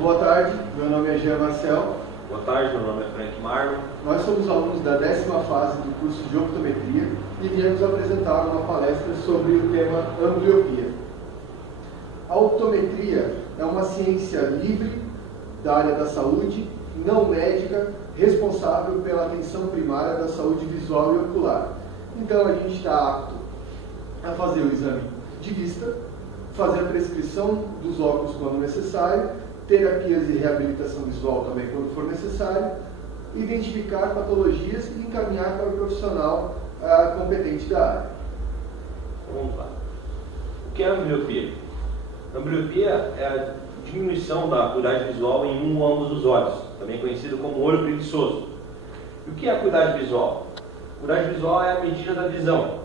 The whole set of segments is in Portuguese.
Boa tarde, meu nome é Jean Marcel. Boa tarde, meu nome é Frank Marlon. Nós somos alunos da 10ª fase do curso de Optometria e viemos apresentar uma palestra sobre o tema ambliopia. A optometria é uma ciência livre da área da saúde, não médica, responsável pela atenção primária da saúde visual e ocular. Então a gente está apto a fazer o exame de vista, fazer a prescrição dos óculos quando necessário, terapias e reabilitação visual também quando for necessário, identificar patologias e encaminhar para o profissional competente da área. Vamos lá. O que é a ambliopia? A ambliopia é a diminuição da acuidade visual em um ou ambos os olhos, também conhecido como olho preguiçoso. E o que é a acuidade visual? A acuidade visual é a medida da visão.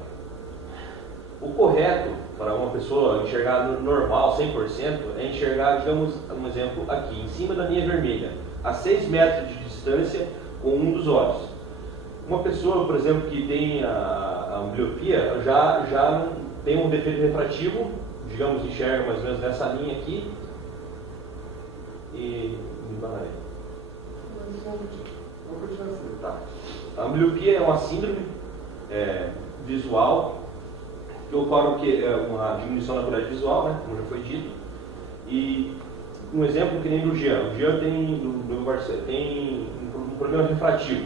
O correto para uma pessoa enxergar normal, 100%, é enxergar, digamos, um exemplo aqui, em cima da linha vermelha, a 6 metros de distância com um dos olhos. Uma pessoa, por exemplo, que tem a ambliopia, já tem um defeito refrativo, digamos, enxerga mais ou menos nessa linha aqui, e... Tá. A ambliopia é uma síndrome visual que ocorre uma diminuição da acuidade visual, né, como já foi dito. E um exemplo que nem do Jean. O Jean tem um problema refrativo.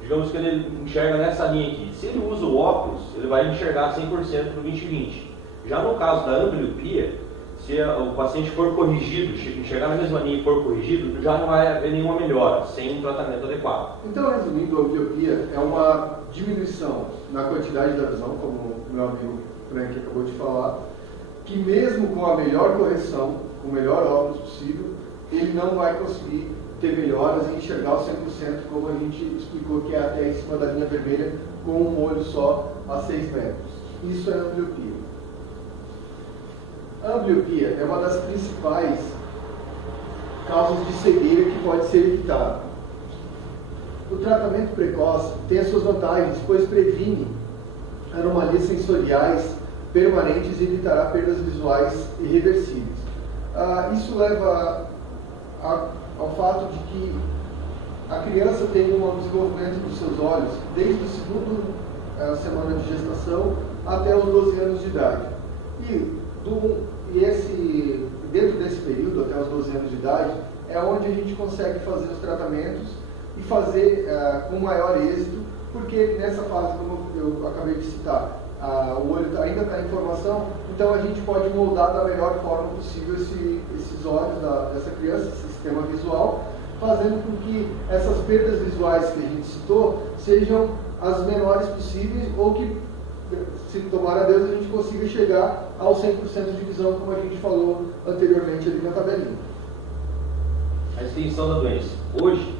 Digamos que ele enxerga nessa linha aqui. Se ele usa o óculos, ele vai enxergar 100% no 20/20. Já no caso da ambliopia, se o paciente for corrigido, enxergar na mesma linha e for corrigido, já não vai haver nenhuma melhora, sem um tratamento adequado. Então, resumindo, a ambliopia é uma diminuição na quantidade da visão, como o meu amigo Frank acabou de falar, que mesmo com a melhor correção, com o melhor óculos possível, ele não vai conseguir ter melhoras e enxergar o 100%, como a gente explicou, que é até em cima da linha vermelha, com um olho só a 6 metros. Isso é a ambliopia. A ambliopia é uma das principais causas de cegueira que pode ser evitada. O tratamento precoce tem as suas vantagens, pois previne anomalias sensoriais permanentes e evitará perdas visuais irreversíveis. Isso leva ao fato de que a criança tem um desenvolvimento dos seus olhos desde a segunda semana de gestação até os 12 anos de idade. Dentro desse período, até os 12 anos de idade, é onde a gente consegue fazer os tratamentos e fazer com maior êxito, porque nessa fase, como eu acabei de citar, o olho ainda está em formação, então a gente pode moldar da melhor forma possível esses olhos dessa criança, esse sistema visual, fazendo com que essas perdas visuais que a gente citou sejam as menores possíveis, ou que, se tomar a Deus, a gente consiga chegar ao 100% de visão, como a gente falou anteriormente ali na tabelinha. A extensão da doença. Hoje,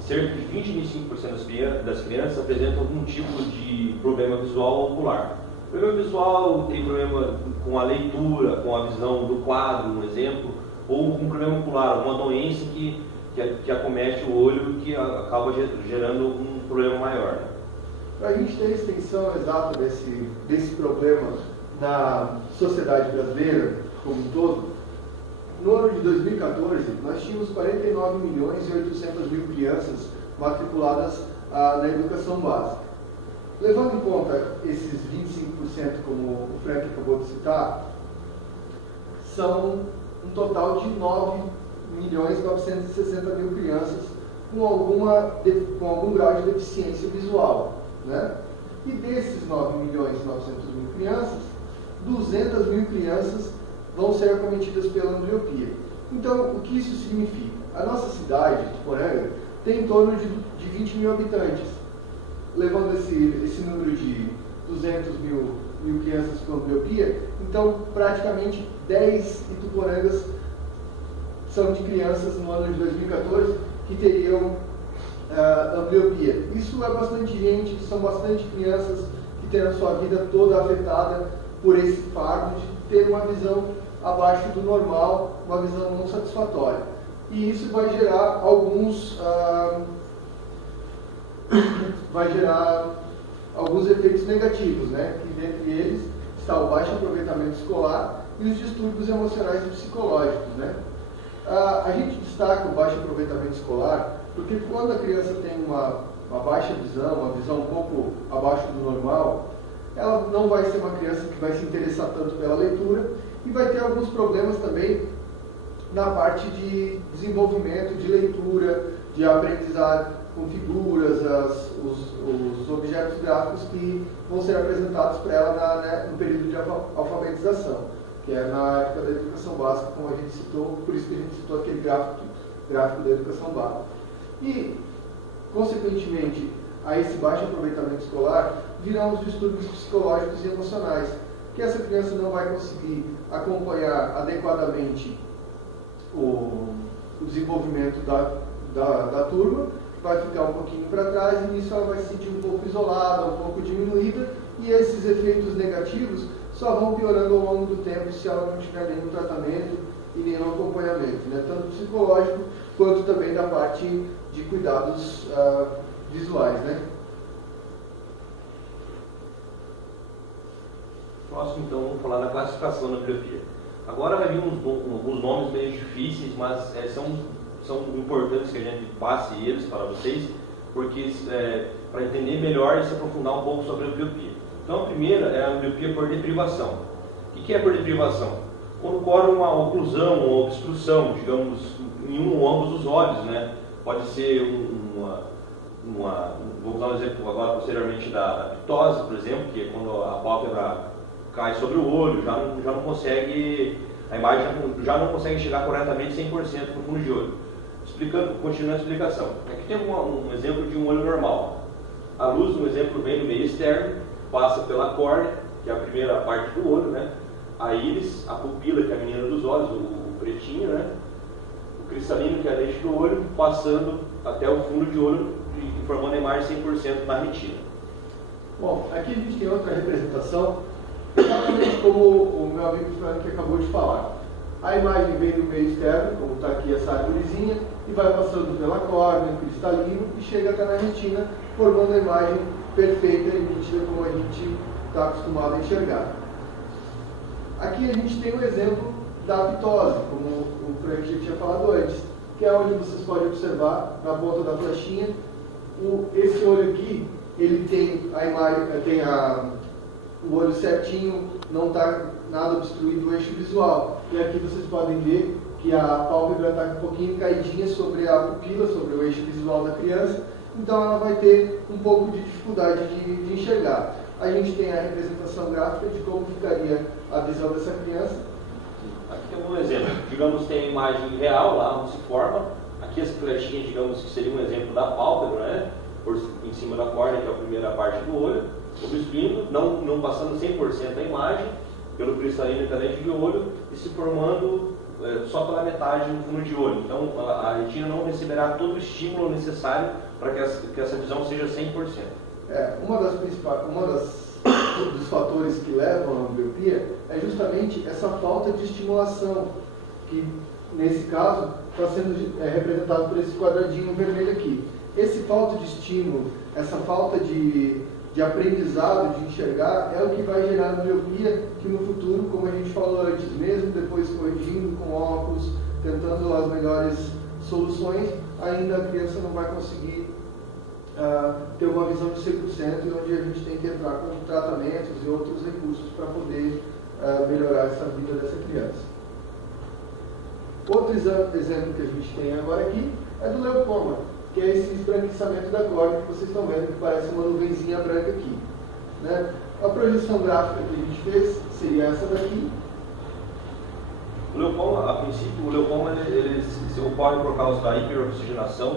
cerca de 20 a 25% das crianças apresentam algum tipo de problema visual ocular. O problema visual tem problema com a leitura, com a visão do quadro, um exemplo, ou um problema ocular, uma doença que acomete o olho, que acaba gerando um problema maior. Para a gente ter a extensão exata desse problema na sociedade brasileira como um todo, no ano de 2014, nós tínhamos 49.800.000 crianças matriculadas na educação básica. Levando em conta esses 25%, como o Frank acabou de citar, são um total de 9.960.000 crianças com algum grau de deficiência visual, né? E desses 9.900.000 crianças, 200.000 crianças vão ser acometidas pela ambliopia. Então, o que isso significa? A nossa cidade, Poranga, tem em torno de 20 mil habitantes. Levando esse número de 200.000 crianças com ambliopia, então praticamente 10 Ituporangas são de crianças no ano de 2014 que teriam ambliopia. Isso é bastante gente, são bastante crianças que terão sua vida toda afetada por esse fardo de ter uma visão abaixo do normal, uma visão não satisfatória. E isso vai gerar alguns efeitos negativos, né? Que dentre eles está o baixo aproveitamento escolar e os distúrbios emocionais e psicológicos, né? A gente destaca o baixo aproveitamento escolar, porque quando a criança tem uma baixa visão, uma visão um pouco abaixo do normal, ela não vai ser uma criança que vai se interessar tanto pela leitura e vai ter alguns problemas também na parte de desenvolvimento de leitura, de aprendizado com figuras, os objetos gráficos que vão ser apresentados para ela no período de alfabetização, que é na época da educação básica, como a gente citou, por isso que a gente citou aquele gráfico da educação básica. E, consequentemente, a esse baixo aproveitamento escolar, virão os distúrbios psicológicos e emocionais, que essa criança não vai conseguir acompanhar adequadamente o desenvolvimento da turma, vai ficar um pouquinho para trás e nisso ela vai se sentir um pouco isolada, um pouco diminuída, e esses efeitos negativos só vão piorando ao longo do tempo se ela não tiver nenhum tratamento e nenhum acompanhamento, né? Tanto psicológico quanto também da parte de cuidados visuais, né? Próximo, então, vamos falar da classificação da ambliopia. Agora vai vir alguns nomes meio difíceis, mas são importantes que a gente passe eles para vocês, porque para entender melhor e se aprofundar um pouco sobre a ambliopia. Então, a primeira é a ambliopia por deprivação. O que é por deprivação? Quando ocorre uma oclusão ou obstrução, digamos, em um ou ambos os olhos, né? Pode ser vou dar um exemplo agora posteriormente da ptose, por exemplo, que é quando a pálpebra cai sobre o olho, já não consegue, a imagem já não consegue chegar corretamente 100% no fundo de olho. Continuando a explicação. Aqui tem um exemplo de um olho normal. A luz, no exemplo, vem do meio externo, passa pela córnea, que é a primeira parte do olho, né? A íris, a pupila, que é a menina dos olhos, o pretinho, né? O cristalino, que é a lente do olho, passando até o fundo de olho e formando a imagem 100% na retina. Bom, aqui a gente tem outra representação, exatamente como o meu amigo Frank acabou de falar. A imagem vem do meio externo, como está aqui essa árvorezinha, e vai passando pela córnea, cristalino, e chega até na retina, formando a imagem perfeita e nítida como a gente está acostumado a enxergar. Aqui a gente tem um exemplo da ptose, como o Frank já tinha falado antes, que é onde vocês podem observar na ponta da flechinha, esse olho aqui, ele tem a imagem, o olho certinho, não está nada obstruído o eixo visual. E aqui vocês podem ver que a pálpebra está um pouquinho caidinha sobre a pupila, sobre o eixo visual da criança, então ela vai ter um pouco de dificuldade de enxergar. A gente tem a representação gráfica de como ficaria a visão dessa criança. Aqui tem um exemplo. Digamos que tem a imagem real lá, onde se forma. Aqui as flechinhas, digamos que seria um exemplo da pálpebra, né? Em cima da córnea, que é a primeira parte do olho, obstruindo, não passando 100% a imagem, pelo cristalino e lente de olho, e se formando só pela metade no fundo de olho. Então, a retina não receberá todo o estímulo necessário para que essa visão seja 100%. Dos fatores que levam à ambliopia é justamente essa falta de estimulação, que nesse caso está sendo representado por esse quadradinho vermelho aqui. Esse falta de estímulo, essa falta de aprendizado, de enxergar, é o que vai gerar ambliopia, que no futuro, como a gente falou antes, mesmo depois corrigindo com óculos, tentando as melhores soluções, ainda a criança não vai conseguir ter uma visão de 100%, e onde a gente tem que entrar com tratamentos e outros recursos para poder melhorar essa vida dessa criança. Outro exemplo que a gente tem agora aqui é do leucoma, que é esse esbranquiçamento da córnea que vocês estão vendo, que parece uma nuvenzinha branca aqui, né? A projeção gráfica que a gente fez seria essa daqui. O leucoma, a princípio, ele se ocorre por causa da hiperoxigenação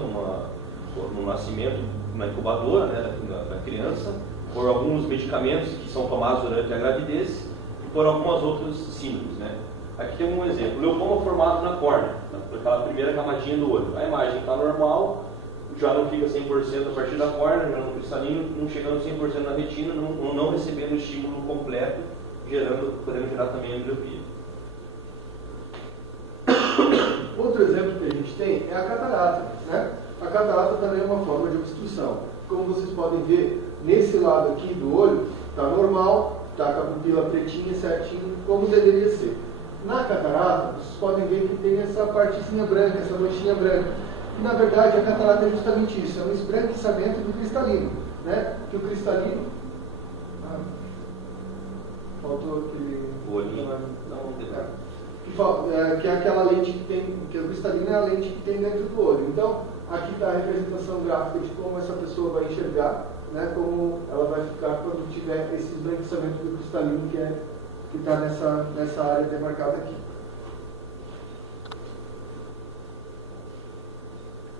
no nascimento, na incubadora, né, da criança, por alguns medicamentos que são tomados durante a gravidez e por algumas outras síndromes, né? Aqui tem um exemplo. O leucoma formado na córnea, naquela primeira camadinha do olho. A imagem está normal, já não fica 100% a partir da córnea, já no cristalino, não chegando 100% na retina, não recebendo o estímulo completo, podendo gerar também a ambliopia. Outro exemplo que a gente tem é a catarata, né? A catarata também é uma forma de obstrução. Como vocês podem ver, nesse lado aqui do olho, está normal, está com a pupila pretinha, certinho, como deveria ser. Na catarata, vocês podem ver que tem essa partezinha branca, essa manchinha branca. E, na verdade, a catarata é justamente isso, é um esbranquiçamento do cristalino, né? Que o cristalino... faltou aquele... O olhinho. Que é aquela lente que tem... que o cristalino é a lente que tem dentro do olho. Então, aqui está a representação gráfica de como essa pessoa vai enxergar, né? Como ela vai ficar quando tiver esse esbranquiçamento do cristalino que está nessa área demarcada aqui.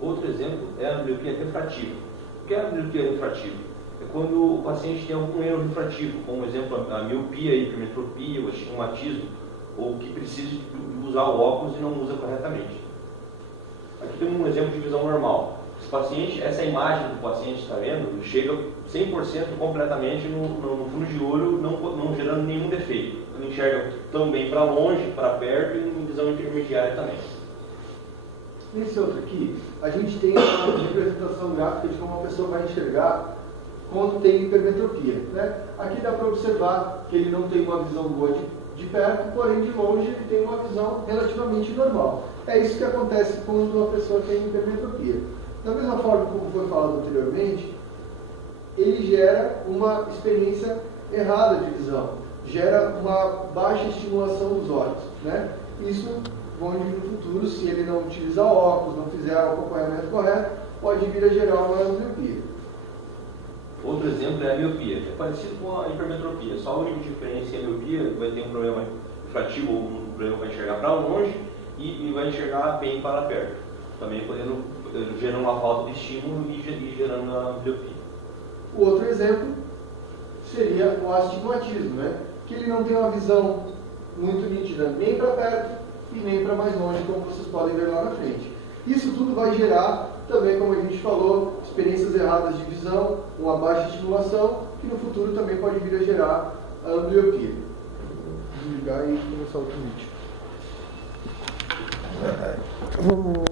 Outro exemplo é a ambliopia refrativa. O que é a ambliopia refrativa? É quando o paciente tem algum erro refrativo, como, por exemplo, a miopia, a hipermetropia, o astigmatismo, ou que precisa de usar o óculos e não usa corretamente. Aqui tem um exemplo de visão normal. Esse paciente, essa imagem que o paciente está vendo, chega 100% completamente no fundo de olho, não gerando nenhum defeito. Ele enxerga também para longe, para perto e em visão intermediária também. Nesse outro aqui, a gente tem uma representação gráfica de como a pessoa vai enxergar quando tem hipermetropia, né? Aqui dá para observar que ele não tem uma visão boa de perto, porém de longe ele tem uma visão relativamente normal. É isso que acontece quando a pessoa tem hipermetropia. Da mesma forma como foi falado anteriormente, ele gera uma experiência errada de visão, gera uma baixa estimulação dos olhos, né? Isso, onde no futuro, se ele não utilizar óculos, não fizer o acompanhamento correto, pode vir a gerar uma miopia. Outro exemplo é a miopia, é parecido com a hipermetropia, só a única diferença é a miopia vai ter um problema refrativo, ou um problema para enxergar para longe e vai enxergar bem para perto, também gerando uma falta de estímulo e gerando a miopia. O outro exemplo seria o astigmatismo, né? Que ele não tem uma visão muito nítida nem para perto e nem para mais longe, como vocês podem ver lá na frente. Isso tudo vai gerar também, como a gente falou, experiências erradas de visão, uma baixa estimulação, que no futuro também pode vir a gerar a ambliopia. Vou desligar e começar outro vídeo. Vamos